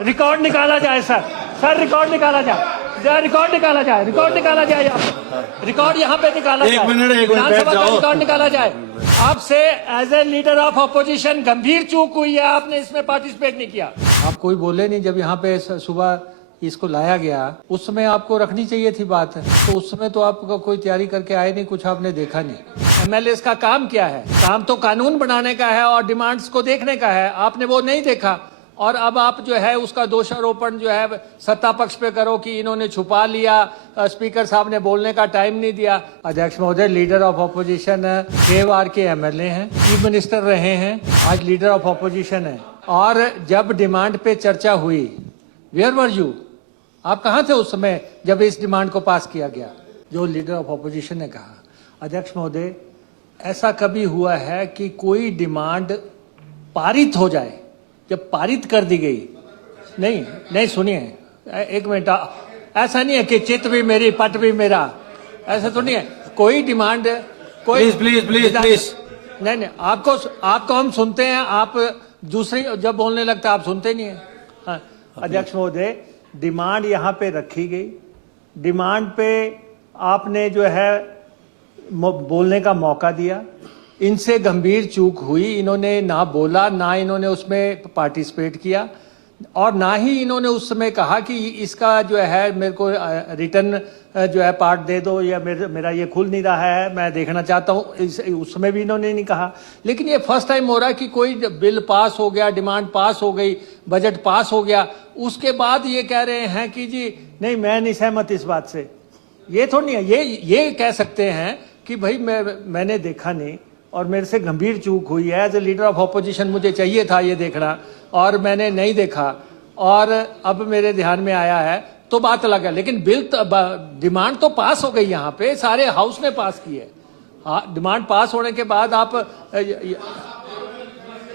Record निकाला जाए sir record निकाला जाए, रिकॉर्ड निकाला जाए, रिकॉर्ड निकाला जाए, रिकॉर्ड यहाँ पे निकाला जाए, विधानसभा का रिकॉर्ड निकाला जाए। आपसे as a leader of opposition गंभीर चूक हुई है, आपने इसमें पार्टिसिपेट नहीं किया। आप कोई बोले नहीं जब यहाँ पे सुबह इसको लाया गया, उस समय आपको रखनी चाहिए थी बात, तो उस समय तो आपको कोई तैयारी करके आए नहीं, कुछ आपने देखा नहीं। एमएलए का काम क्या है? काम तो कानून बनाने का है और डिमांड्स को देखने का है, आपने वो नहीं देखा। और अब आप जो है उसका दोषारोपण जो है सत्ता पक्ष पे करो कि इन्होंने छुपा लिया, स्पीकर साहब ने बोलने का टाइम नहीं दिया। अध्यक्ष महोदय, लीडर ऑफ अपोजिशन 6 बार के एमएलए हैं, चीफ मिनिस्टर रहे हैं, आज लीडर ऑफ अपोजिशन है। और जब डिमांड पे चर्चा हुई, वेयर वर यू? आप कहाँ थे उस समय जब इस डिमांड को पास किया गया? जो लीडर ऑफ अपोजिशन ने कहा, अध्यक्ष महोदय, ऐसा कभी हुआ है कि कोई डिमांड पारित हो जाए, जब पारित कर दी गई? नहीं सुनिए, एक मिनट, ऐसा नहीं है कि चित भी मेरी पट भी मेरा, ऐसा तो नहीं है। कोई डिमांड, कोई प्लीज नहीं, आपको हम सुनते हैं, आप दूसरी जब बोलने लगता आप सुनते नहीं है। हाँ, अध्यक्ष महोदय, डिमांड यहाँ पे रखी गई, डिमांड पे आपने जो है बोलने का मौका दिया, इनसे गंभीर चूक हुई, इन्होंने ना बोला, ना इन्होंने उसमें पार्टिसिपेट किया, और ना ही इन्होंने उस समय कहा कि इसका जो है मेरे को रिटर्न जो है पार्ट दे दो, या मेरा ये खुल नहीं रहा है, मैं देखना चाहता हूँ, उस समय भी इन्होंने नहीं कहा। लेकिन ये फर्स्ट टाइम हो रहा है कि कोई बिल पास हो गया, डिमांड पास हो गई, बजट पास हो गया, उसके बाद ये कह रहे हैं कि जी नहीं, मैं नहीं सहमत इस बात से। ये तो नहीं है, ये कह सकते हैं कि भाई मैंने देखा नहीं और मेरे से गंभीर चूक हुई है, as a leader of opposition मुझे चाहिए था ये देखना और मैंने नहीं देखा, और अब मेरे ध्यान में आया है, तो बात अलग है। लेकिन बिल डिमांड तो पास हो गई, यहाँ पे सारे हाउस ने पास की है। डिमांड पास होने के बाद आप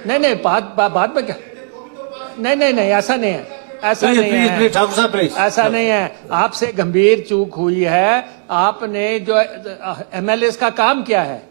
नहीं बाद में क्या? नहीं, ऐसा नहीं है, ऐसा नहीं है। आपसे गंभीर चूक हुई है। आपने जो एमएलए का काम क्या है?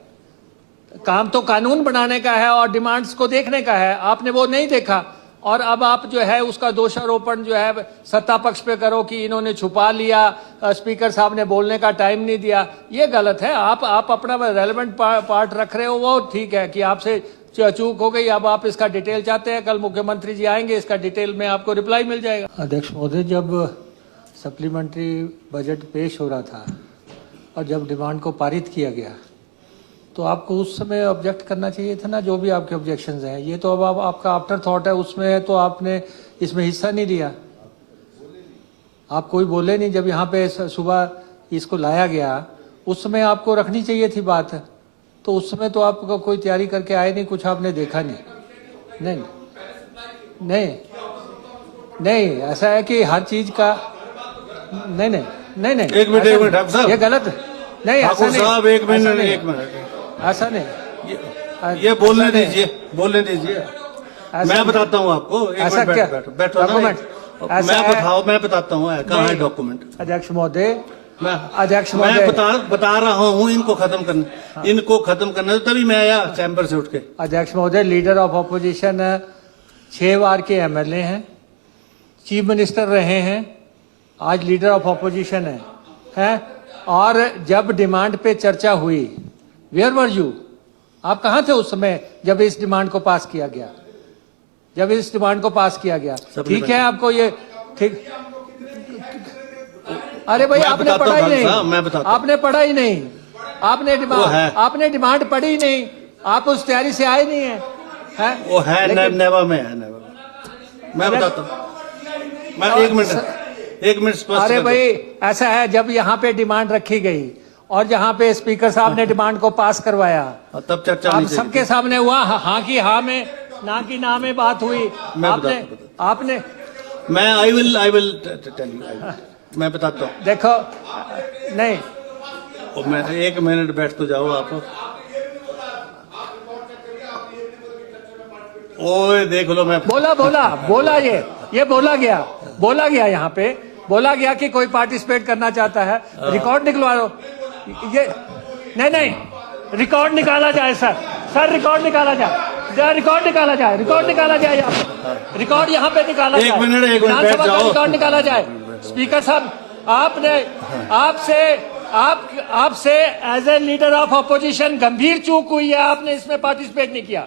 काम तो कानून बनाने का है और डिमांड्स को देखने का है, आपने वो नहीं देखा। और अब आप जो है उसका दोषारोपण जो है सत्ता पक्ष पे करो कि इन्होंने छुपा लिया, स्पीकर साहब ने बोलने का टाइम नहीं दिया, ये गलत है। आप अपना रेलेवेंट पार्ट रख रहे हो, वो ठीक है कि आपसे चूक हो गई। अब आप इसका डिटेल चाहते हैं, कल मुख्यमंत्री जी आएंगे, इसका डिटेल में आपको रिप्लाई मिल जाएगा। अध्यक्ष महोदय, जब सप्लीमेंट्री बजट पेश हो रहा था और जब डिमांड को पारित किया गया, तो आपको उस समय ऑब्जेक्ट करना चाहिए था ना, जो भी आपके ऑब्जेक्शंस हैं। ये तो अब आपका आफ्टर थॉट है, उसमें तो आपने इसमें हिस्सा नहीं लिया। आप कोई बोले नहीं जब यहाँ पे सुबह इसको लाया गया, उस समय आपको रखनी चाहिए थी बात, तो उस समय तो आपको कोई तैयारी करके आए नहीं, कुछ आपने देखा नहीं। नहीं, ऐसा है कि हर चीज का नहीं, एक मिनट ये गलत नहीं, ऐसा नहीं, एक मिनट ऐसा नहीं, ये बोलने दीजिए, मैं बताता हूँ आपको। ऐसा क्या? बैठो डॉक्यूमेंट मैं बताता हूँ कहाँ है डॉक्यूमेंट। अध्यक्ष महोदय, मैं बता रहा हूँ, इनको खत्म करने तभी मैं आया चैम्बर से उठ के। अध्यक्ष महोदय, लीडर ऑफ अपोजिशन 6 बार के एमएलए हैं, चीफ मिनिस्टर रहे हैं, आज लीडर ऑफ अपोजिशन है। और जब डिमांड पे चर्चा हुई, वेयर वर यू? आप कहाँ थे उस समय जब इस डिमांड को पास किया गया? ठीक है, आपको ये ठीक। अरे भाई, आपने पढ़ा ही नहीं, आपने डिमांड पढ़ी ही नहीं, आप उस तैयारी से आए नहीं है, वो है नेवा में है। मैं बताता हूँ, मैं एक मिनट। अरे भाई, ऐसा है, जब यहाँ पे डिमांड रखी गई और जहाँ पे स्पीकर साहब ने डिमांड को पास करवाया, तब चर्चा अब सबके सामने हुआ, हाँ की हाँ में, ना की ना में बात हुई। आपने मैं आई विल टेल यू, मैं बताता हूँ। देखो, नहीं, मैं 1 मिनट बैठ तो जाओ आप। ओए देख लो, मैं बोला ये बोला गया यहाँ पे, बोला गया कि कोई पार्टिसिपेट करना चाहता है, रिकॉर्ड निकलवा लो। ये नहीं, रिकॉर्ड निकाला जाए सर, रिकॉर्ड निकाला जाए। रिकॉर्ड निकाला जाए, रिकॉर्ड निकाला जाए यहाँ, रिकॉर्ड यहाँ पे निकाला जाए। एक मिनट बैठ विधानसभा का जाओ। रिकॉर्ड निकाला जाए। स्पीकर साहब, आपने आपसे as a leader of opposition गंभीर चूक हुई है, आपने इसमें पार्टिसिपेट नहीं किया।